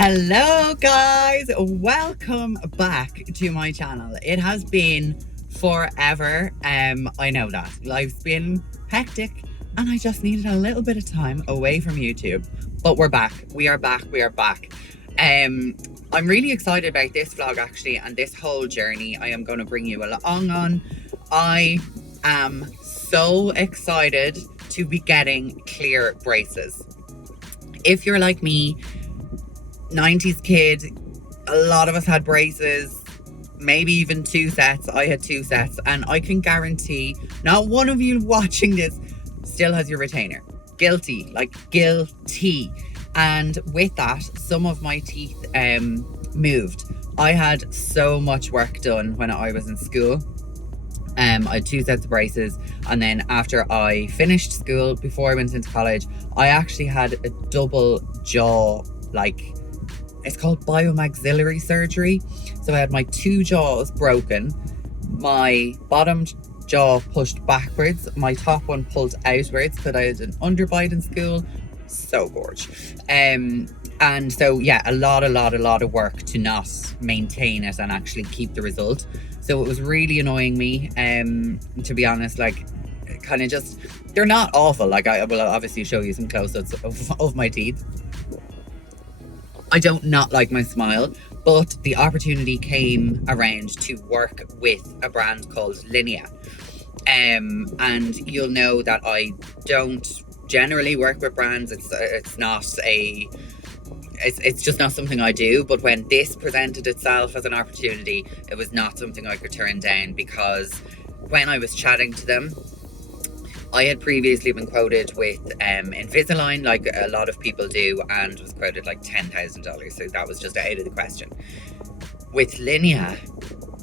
Hello, guys. Welcome back to my channel. It has been forever. I know that life's been hectic, and I just needed a little bit of time away from YouTube. But we're back. We are back. We are back. Um, I'm really excited about this vlog actually, and this whole journey I am going to bring you along on. I am so excited to be getting clear braces. If you're like me, 90s kid, a lot of us had braces, maybe even two sets. I had two sets, and I can guarantee not one of you watching this still has your retainer. Guilty, like guilty. And with that, some of my teeth moved. I had so much work done when I was in school. I had two sets of braces, and then after I finished school, before I went into college, I actually had a double jaw, like, it's called biomaxillary surgery. So I had my two jaws broken, my bottom jaw pushed backwards, my top one pulled outwards because I had an underbite in school. So gorge. And so yeah, a lot of work to not maintain it and actually keep the result. So it was really annoying me, to be honest. Like, kind of just, they're not awful. Like, I will obviously show you some close-ups of my teeth. I don't not like my smile, but the opportunity came around to work with a brand called Linea. And you'll know that I don't generally work with brands. It's just not something I do. But when this presented itself as an opportunity, it was not something I could turn down, because when I was chatting to them, I had previously been quoted with Invisalign, like a lot of people do, and was quoted like $10,000. So that was just out of the question. With Linea,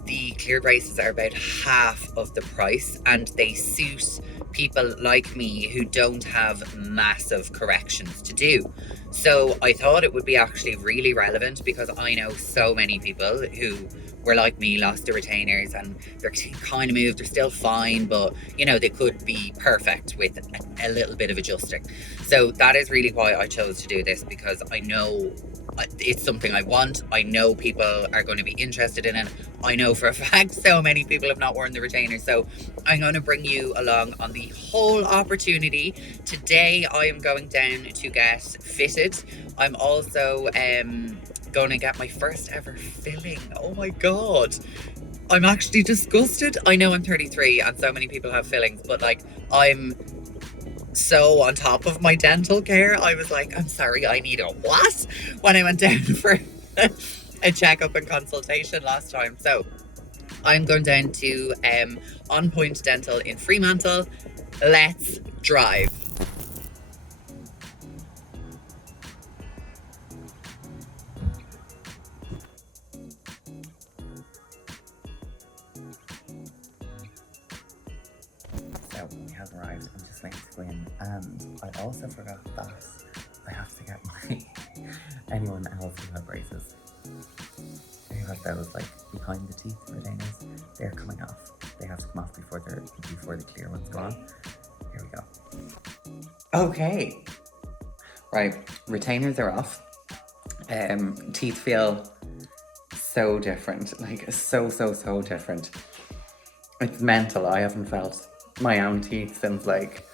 the clear braces are about half of the price, and they suit people like me who don't have massive corrections to do. So I thought it would be actually really relevant, because I know so many people who were like me, lost their retainers, and they're kind of moved. They're still fine, but you know, they could be perfect with a little bit of adjusting. So that is really why I chose to do this, because I know it's something I want. I know people are going to be interested in it. I know for a fact so many people have not worn the retainer. So I'm going to bring you along on the whole opportunity. Today I am going down to get fitted. I'm also going to get my first ever filling. Oh my god, I'm actually disgusted. I know I'm 33 and so many people have fillings, but like, I'm so on top of my dental care. I was like, I'm sorry, I need a what? When I went down for a checkup and consultation last time. So I'm going down to On Point Dental in Fremantle. Let's drive. So we have arrived. I'm just waiting to go in, and I also forgot that I have to get my anyone else who have braces, who have those like behind the teeth retainers, they're coming off. They have to come off before the clear ones go on. Here we go. Okay, right, retainers are off. Teeth feel so different, like so different. It's mental. I haven't felt my own teeth since like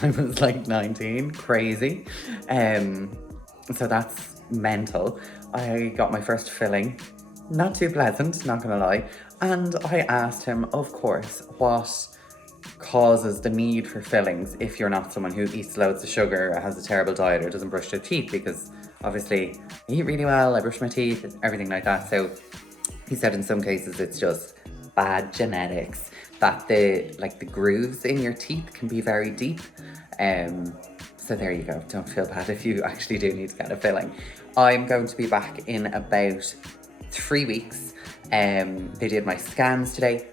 I was like 19. Crazy. So that's mental. I got my first filling. Not too pleasant, not gonna lie. And I asked him, of course, what causes the need for fillings if you're not someone who eats loads of sugar, or has a terrible diet, or doesn't brush their teeth, because obviously I eat really well, I brush my teeth, everything like that. So he said in some cases it's just bad genetics, that the grooves in your teeth can be very deep. So there you go. Don't feel bad if you actually do need to get a filling. I'm going to be back in about 3 weeks. They did my scans today.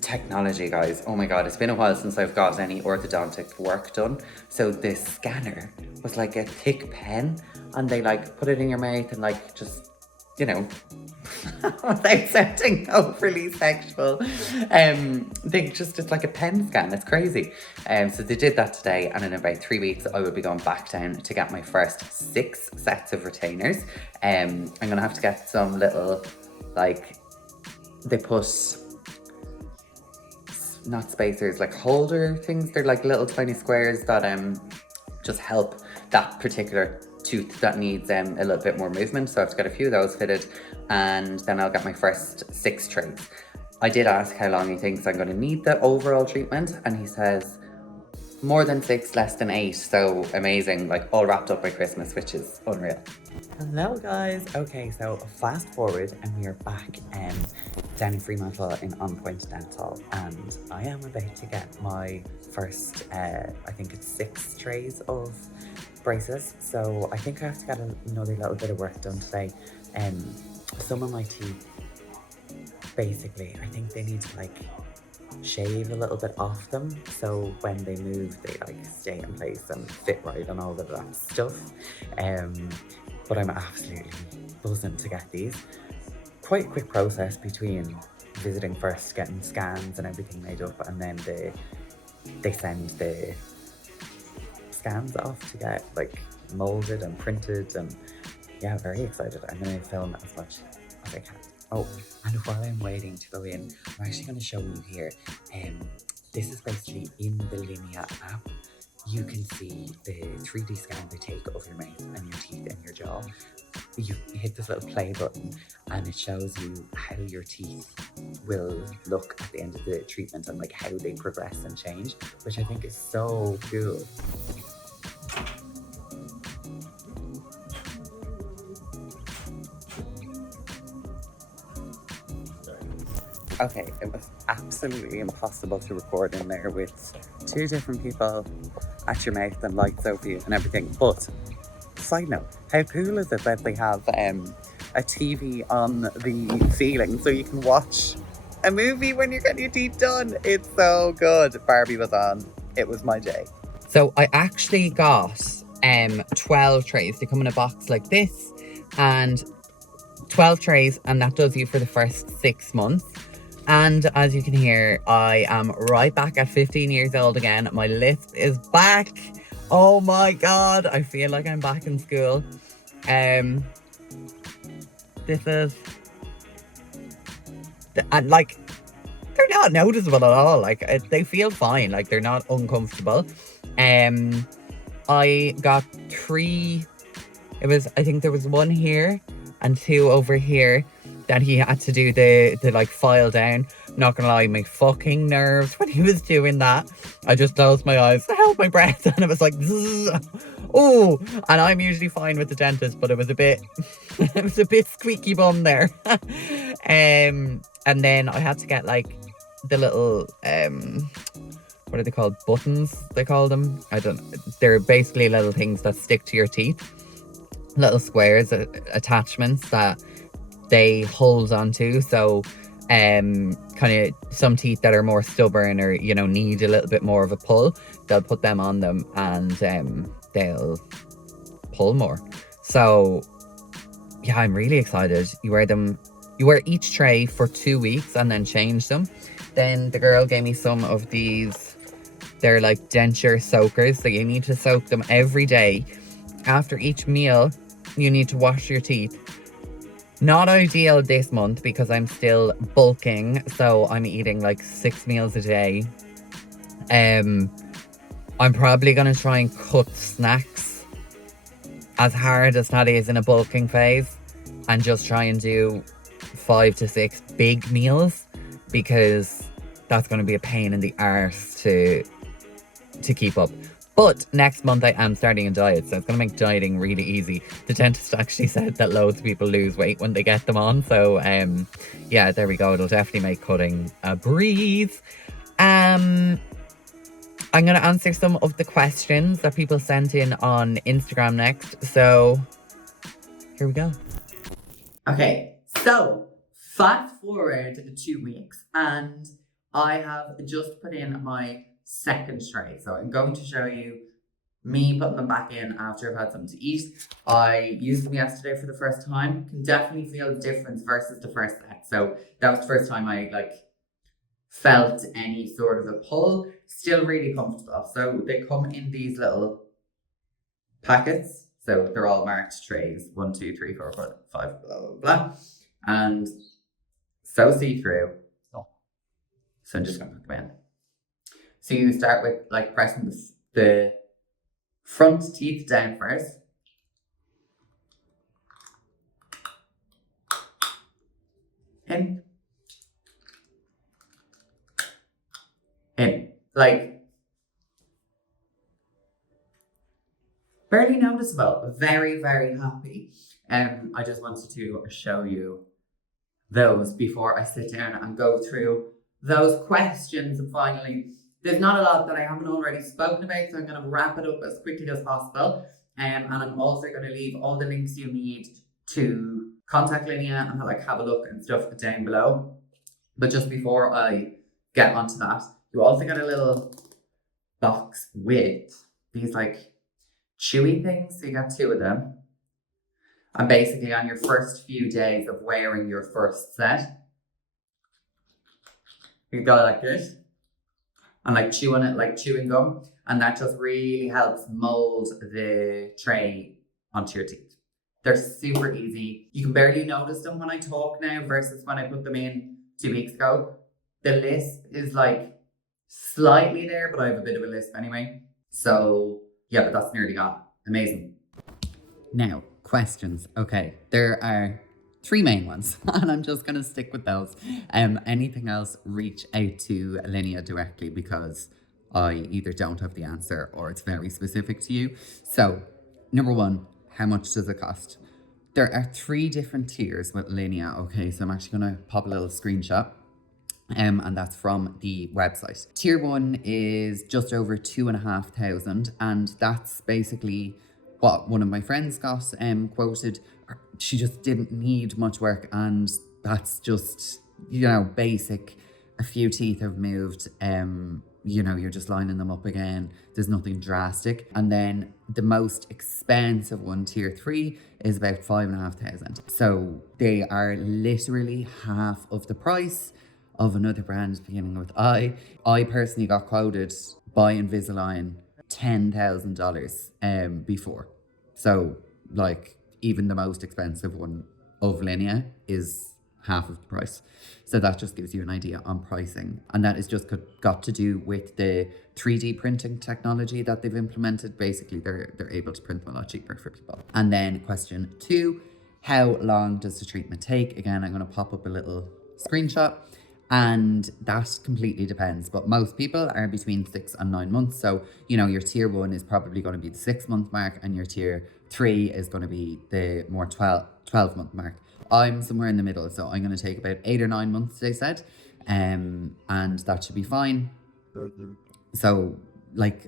Technology, guys, oh my god, it's been a while since I've got any orthodontic work done. So this scanner was like a thick pen, and they like put it in your mouth and like just you know, without sounding overly sexual, they just, it's like a pen scan. It's crazy. So they did that today, and in about 3 weeks, I will be going back down to get my first 6 sets of retainers. I'm gonna have to get some little, like, they put not spacers, like holder things. They're like little tiny squares that just help that particular tooth that needs a little bit more movement. So I have to get a few of those fitted, and then I'll get my first 6 trays. I did ask how long he thinks I'm going to need the overall treatment, and he says more than 6, less than 8. So amazing, like all wrapped up by Christmas, which is unreal. Hello guys. Okay, so fast forward and we are back down in Fremantle in On Point Dental, and I am about to get my first I think it's 6 trays of braces. So I think I have to get another little bit of work done today. Some of my teeth, basically, I think they need to like shave a little bit off them, so when they move they like stay in place and fit right and all of that stuff. But I'm absolutely buzzing to get these. Quite a quick process between visiting first, getting scans and everything made up, and then they send the scans off to get like molded and printed, and yeah, very excited. I'm going to film as much as I can. Oh, and while I'm waiting to go in, I'm actually going to show you here. This is basically in the Linea app. You can see the 3D scan they take of your mouth and your teeth and your jaw. You hit this little play button and it shows you how your teeth will look at the end of the treatment and like how they progress and change, which I think is so cool. Okay, it was absolutely impossible to record in there with 2 different people at your mouth and lights over you and everything. But side note, how cool is it that they have a TV on the ceiling so you can watch a movie when you're getting your teeth done? It's so good. Barbie was on. It was my day. So I actually got 12 trays. They come in a box like this, and 12 trays, and that does you for the first 6 months. And as you can hear, I am right back at 15 years old again. My lisp is back. Oh my God, I feel like I'm back in school. This is, and like, they're not noticeable at all. Like, they feel fine. Like, they're not uncomfortable. I got 3, I think there was 1 here and 2 over here that he had to do the like file down. Not gonna lie, my fucking nerves when he was doing that. I just closed my eyes, held my breath, and it was like, oh, and I'm usually fine with the dentist, but it was a bit, it was a bit squeaky bum there. And then I had to get like the little, what are they called? Buttons, they call them. I don't know. They're basically little things that stick to your teeth. Little squares, attachments that they hold onto. So kind of some teeth that are more stubborn or, you know, need a little bit more of a pull, they'll put them on them and they'll pull more. So yeah, I'm really excited. You wear each tray for 2 weeks and then change them. Then the girl gave me some of these, they're like denture soakers, so you need to soak them every day. After each meal you need to wash your teeth. Not ideal this month because I'm still bulking, so I'm eating like 6 meals a day. I'm probably gonna try and cut snacks, as hard as that is in a bulking phase, and just try and do 5 to 6 big meals, because that's gonna be a pain in the arse to keep up. But next month I am starting a diet, so it's going to make dieting really easy. The dentist actually said that loads of people lose weight when they get them on. So, yeah, there we go. It'll definitely make cutting a breeze. I'm going to answer some of the questions that people sent in on Instagram next. So, here we go. Okay, so fast forward 2 weeks, and I have just put in my second tray. So I'm going to show you me putting them back in after I've had something to eat. I used them yesterday for the first time. Can definitely feel the difference versus the first set. So that was the first time I felt any sort of a pull. Still really comfortable. So they come in these little packets. So they're all marked trays. 1, 2, 3, 4, 5, blah, blah, blah. And so see-through. So I'm just going to put them in. So you start with pressing the front teeth down first. In. Barely noticeable. Very, very happy. I just wanted to show you those before I sit down and go through those questions. And finally, there's not a lot that I haven't already spoken about, so I'm going to wrap it up as quickly as possible. And I'm also going to leave all the links you need to contact Linea and have a look and stuff down below. But just before I get onto that, you also got a little box with these chewy things. So you got 2 of them. And basically on your first few days of wearing your first set, you go like this and chew on it like chewing gum. And that just really helps mold the tray onto your teeth. They're super easy. You can barely notice them when I talk now versus when I put them in 2 weeks ago. The lisp is slightly there, but I have a bit of a lisp anyway. So yeah, but that's nearly gone. Amazing. Now, questions. Okay, there are 3 main ones, and I'm just going to stick with those. Anything else, reach out to Linea directly because I either don't have the answer or it's very specific to you. So, number 1, how much does it cost? There are 3 different tiers with Linea. Okay, so I'm actually going to pop a little screenshot. And that's from the website. Tier 1 is just over 2,500, and that's basically what one of my friends got quoted. She just didn't need much work, and that's just basic. A few teeth have moved. You're just lining them up again. There's nothing drastic. And then the most expensive one, tier 3, is about 5,500. So they are literally half of the price of another brand beginning with I. I personally got quoted by Invisalign $10,000 before. So even the most expensive one of Linea is half of the price. So that just gives you an idea on pricing. And that is just got to do with the 3D printing technology that they've implemented. Basically, they're able to print them a lot cheaper for people. And then question 2, how long does the treatment take? Again, I'm going to pop up a little screenshot. And that completely depends. But most people are between 6 and 9 months. So, your tier 1 is probably going to be the 6-month mark, and your tier 3 is going to be the more 12-month mark. I'm somewhere in the middle, so I'm going to take about 8 or 9 months, they said. And that should be fine. So,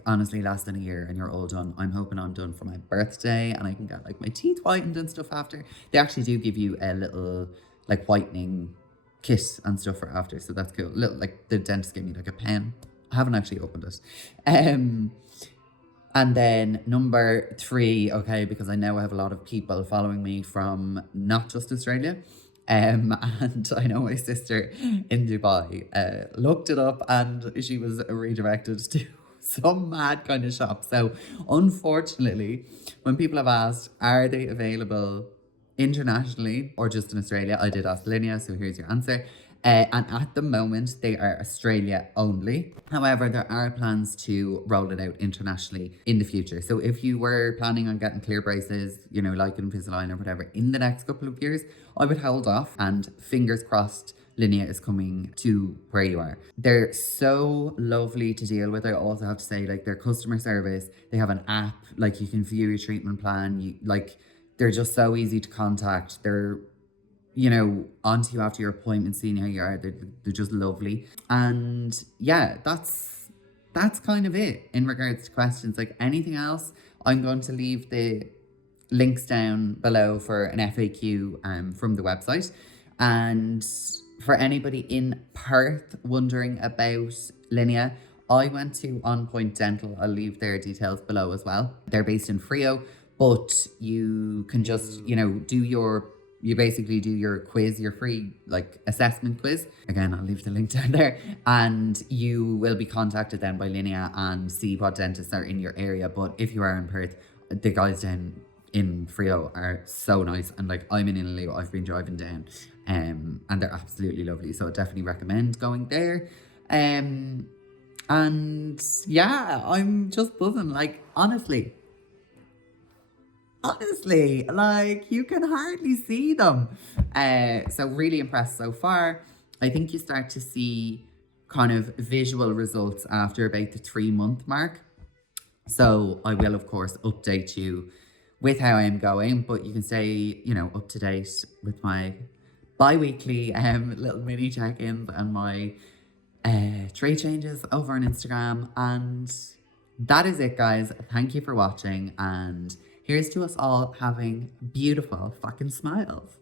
honestly, less than a year and you're all done. I'm hoping I'm done for my birthday and I can get my teeth whitened and stuff after. They actually do give you a little whitening kit and stuff for after, so that's cool. Little the dentist gave me a pen. I haven't actually opened it. And then number 3, okay, because I know I have a lot of people following me from not just Australia. And I know my sister in Dubai looked it up and she was redirected to some mad kind of shop. So unfortunately, when people have asked, are they available internationally or just in Australia, I did ask Linea, so here's your answer. And at the moment, they are Australia only. However, there are plans to roll it out internationally in the future. So if you were planning on getting clear braces, like Invisalign or whatever, in the next couple of years, I would hold off, and fingers crossed, Linea is coming to where you are. They're so lovely to deal with. I also have to say, their customer service, they have an app, you can view your treatment plan. They're just so easy to contact. They're, onto you after your appointment, seeing how you are. They're just lovely. And yeah, that's kind of it in regards to questions. Anything else, I'm going to leave the links down below for an FAQ from the website. And for anybody in Perth wondering about Linea, I went to On Point Dental. I'll leave their details below as well. They're based in Frio, but you can just, you basically do your quiz, your free like assessment quiz. Again, I'll leave the link down there. And you will be contacted then by Linea and see what dentists are in your area. But if you are in Perth, the guys down in Frio are so nice. And like, I'm in Italy, I've been driving down, and they're absolutely lovely. So I definitely recommend going there. And yeah, I'm just buzzing. Like, honestly, like, you can hardly see them. So really impressed so far. I think you start to see kind of visual results after about the 3-month mark. So I will, of course, update you with how I'm going, but you can stay, up to date with my bi-weekly little mini check-ins and my tray changes over on Instagram. And that is it, guys. Thank you for watching, and here's to us all having beautiful fucking smiles.